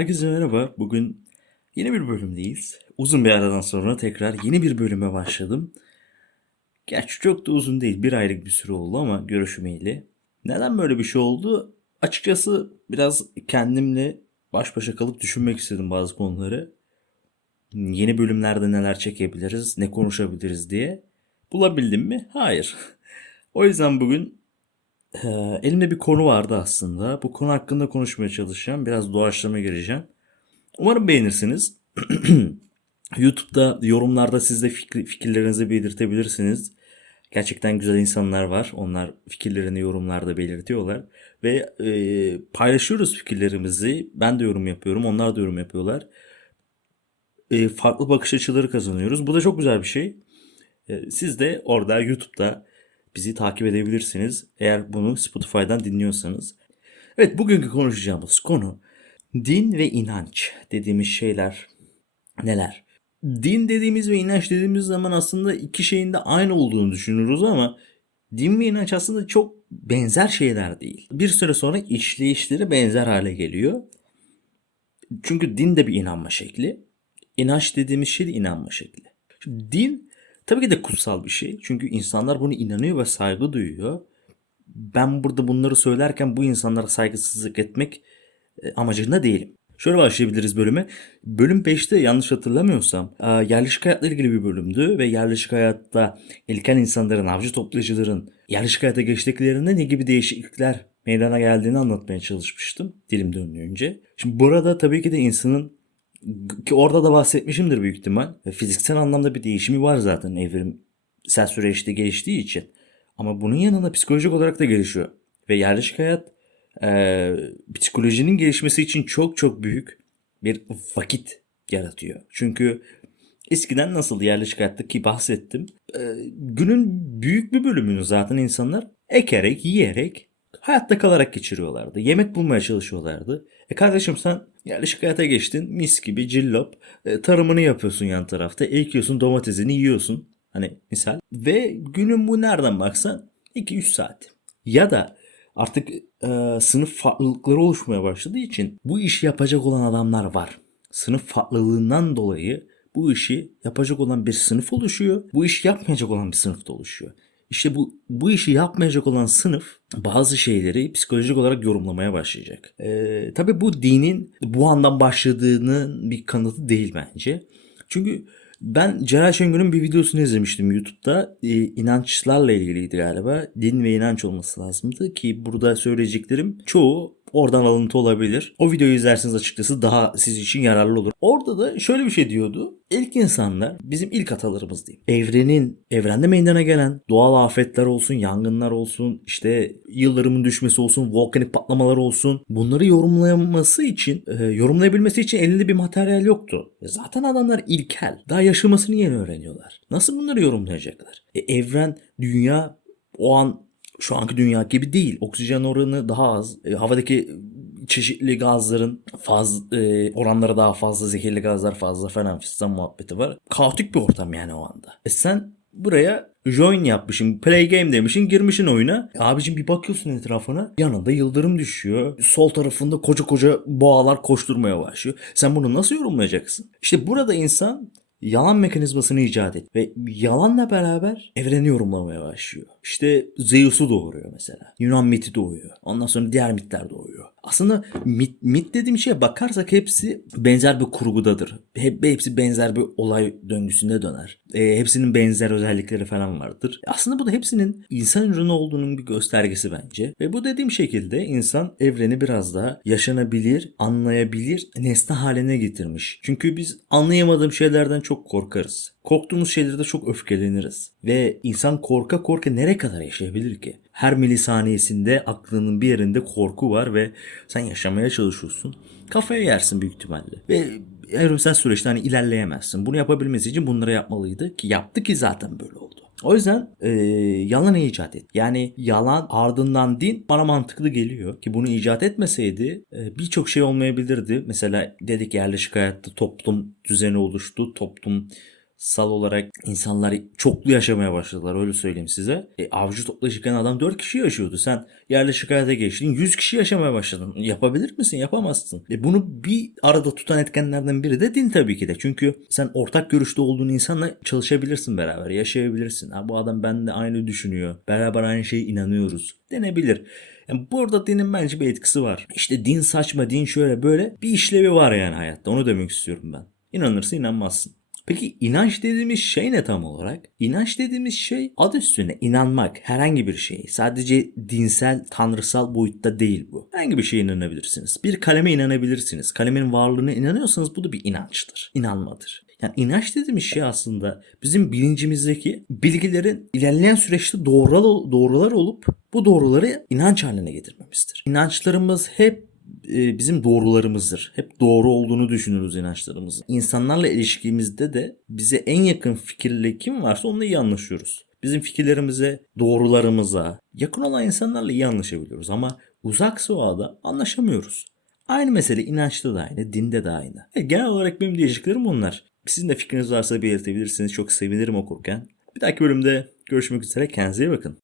Herkese merhaba. Bugün yeni bir bölümdeyiz. Uzun bir aradan sonra tekrar yeni bir bölüme başladım. Gerçi çok da uzun değil. Bir aylık bir süre oldu ama görüşmeyeli. Neden böyle bir şey oldu? Açıkçası biraz kendimle baş başa kalıp düşünmek istedim bazı konuları. Yeni bölümlerde neler çekebiliriz, ne konuşabiliriz diye. Bulabildim mi? Hayır. O yüzden bugün elimde bir konu vardı aslında. Bu konu hakkında konuşmaya çalışacağım. Biraz doğaçlama gireceğim. Umarım beğenirsiniz. YouTube'da yorumlarda siz de fikirlerinizi belirtebilirsiniz. Gerçekten güzel insanlar var. Onlar fikirlerini yorumlarda belirtiyorlar. Ve paylaşıyoruz fikirlerimizi. Ben de yorum yapıyorum. Onlar da yorum yapıyorlar. Farklı bakış açıları kazanıyoruz. Bu da çok güzel bir şey. Siz de orada YouTube'da bizi takip edebilirsiniz. Eğer bunu Spotify'dan dinliyorsanız. Evet, bugünkü konuşacağımız konu din ve inanç dediğimiz şeyler neler? Din dediğimiz ve inanç dediğimiz zaman aslında iki şeyin de aynı olduğunu düşünürüz ama din ve inanç aslında çok benzer şeyler değil. Bir süre sonra işleyişleri benzer hale geliyor. Çünkü din de bir inanma şekli. İnanç dediğimiz şey de inanma şekli. Şimdi din tabii ki de kutsal bir şey. Çünkü insanlar bunu inanıyor ve saygı duyuyor. Ben burada bunları söylerken bu insanlara saygısızlık etmek amacında değilim. Şöyle başlayabiliriz bölüme. Bölüm 5'te yanlış hatırlamıyorsam yerleşik hayatla ilgili bir bölümdü ve yerleşik hayatta ilkel insanların, avcı toplayıcıların yerleşik hayata geçtiklerinde ne gibi değişiklikler meydana geldiğini anlatmaya çalışmıştım dilim döndüğünce. Şimdi burada tabii ki de insanın ki orada da bahsetmişimdir büyük ihtimal. Fiziksel anlamda bir değişimi var zaten evrimsel süreçte geliştiği için. Ama bunun yanında psikolojik olarak da gelişiyor. Ve yerleşik hayat psikolojinin gelişmesi için çok çok büyük bir vakit yaratıyor. Çünkü eskiden nasıl yerleşik hayatta ki bahsettim. Günün büyük bir bölümünü zaten insanlar ekerek, yiyerek, hayatta kalarak geçiriyorlardı. Yemek bulmaya çalışıyorlardı. Kardeşim sen yerleşik hayata geçtin. Mis gibi cillop. Tarımını yapıyorsun yan tarafta. Ekiyorsun, domatesini yiyorsun. Hani misal. Ve günün bu nereden baksan 2-3 saat. Ya da artık sınıf farklılıkları oluşmaya başladığı için bu işi yapacak olan adamlar var. Sınıf farklılığından dolayı bu işi yapacak olan bir sınıf oluşuyor. Bu işi yapmayacak olan bir sınıf da oluşuyor. İşte bu işi yapmayacak olan sınıf bazı şeyleri psikolojik olarak yorumlamaya başlayacak. Tabii bu dinin bu andan başladığının bir kanıtı değil bence. Çünkü ben Celal Şengör'ün bir videosunu izlemiştim YouTube'da. İnançlarla ilgiliydi galiba. Din ve inanç olması lazımdı ki burada söyleyeceklerim çoğu oradan alıntı olabilir. O videoyu izlerseniz açıkçası daha siz için yararlı olur. Orada da şöyle bir şey diyordu. İlk insanlar bizim ilk atalarımız diyeyim. Evrende meydana gelen doğal afetler olsun, yangınlar olsun, işte yıldırımın düşmesi olsun, volkanik patlamalar olsun. Bunları yorumlayabilmesi için elinde bir materyal yoktu. Zaten adamlar ilkel. Daha yaşamasını yeni öğreniyorlar. Nasıl bunları yorumlayacaklar? Evren, dünya o an şu anki dünya gibi değil. Oksijen oranı daha az. Havadaki çeşitli gazların oranları daha fazla. Zehirli gazlar fazla falan fistan muhabbeti var. Kaotik bir ortam yani o anda. Sen buraya join yapmışsın. Play game demişsin. Girmişsin oyuna. Abicim bir bakıyorsun etrafına. Yanında yıldırım düşüyor. Sol tarafında koca koca boğalar koşturmaya başlıyor. Sen bunu nasıl yorumlayacaksın? İşte burada insan yalan mekanizmasını icat et ve yalanla beraber evreni yorumlamaya başlıyor. İşte Zeus'u doğuruyor mesela. Yunan miti doğuyor. Ondan sonra diğer mitler doğuyor. Aslında mit dediğim şeye bakarsak hepsi benzer bir kurgudadır. Hepsi benzer bir olay döngüsünde döner. Hepsinin benzer özellikleri falan vardır. Aslında bu da hepsinin insan ürünü olduğunun bir göstergesi bence. Ve bu dediğim şekilde insan evreni biraz daha yaşanabilir, anlayabilir nesne haline getirmiş. Çünkü biz anlayamadığım şeylerden çok korkarız. Korktuğumuz şeylerde çok öfkeleniriz. Ve insan korka korka nereye kadar yaşayabilir ki? Her milisaniyesinde aklının bir yerinde korku var ve sen yaşamaya çalışıyorsun. Kafaya yersin büyük ihtimalle. Ve evrimsel süreçte hani ilerleyemezsin. Bunu yapabilmesi için bunları yapmalıydı ki yaptı ki zaten böyle oldu. O yüzden yalan icat et. Yani yalan ardından din bana mantıklı geliyor. Ki bunu icat etmeseydi birçok şey olmayabilirdi. Mesela dedik yerleşik hayatta toplum düzeni oluştu. Toplum sal olarak insanlar çoklu yaşamaya başladılar, öyle söyleyeyim size. Avcı toplayıcı yaşayan adam 4 kişi yaşıyordu. Sen yerleşik hayata geçtin, 100 kişi yaşamaya başladın. Yapabilir misin? Yapamazsın. Bunu bir arada tutan etkenlerden biri de din tabii ki de. Çünkü sen ortak görüşte olduğun insanla çalışabilirsin beraber, yaşayabilirsin. Ha, bu adam benimle aynı düşünüyor. Beraber aynı şeye inanıyoruz denebilir. Yani burada dinin bence bir etkisi var. İşte din saçma, din şöyle böyle bir işlevi var yani hayatta. Onu demek istiyorum ben. İnanırsın, inanmazsın. Peki inanç dediğimiz şey ne tam olarak? İnanç dediğimiz şey adı üstüne inanmak, herhangi bir şey. Sadece dinsel, tanrısal boyutta değil bu. Herhangi bir şeye inanabilirsiniz. Bir kaleme inanabilirsiniz. Kalemin varlığına inanıyorsanız bu da bir inançtır. İnanmadır. Yani inanç dediğimiz şey aslında bizim bilincimizdeki bilgilerin ilerleyen süreçte doğrular olup bu doğruları inanç haline getirmemizdir. İnançlarımız hep bizim doğrularımızdır. Hep doğru olduğunu düşünürüz inançlarımızın. İnsanlarla ilişkimizde de bize en yakın fikirle kim varsa onunla iyi anlaşıyoruz. Bizim fikirlerimize, doğrularımıza yakın olan insanlarla iyi anlaşabiliyoruz ama uzaksa o adam anlaşamıyoruz. Aynı mesele inançta da aynı, dinde de aynı. Genel olarak benim diyeceklerim bunlar. Sizin de fikriniz varsa belirtebilirsiniz. Çok sevinirim okurken. Bir dahaki bölümde görüşmek üzere. Kendinize iyi bakın.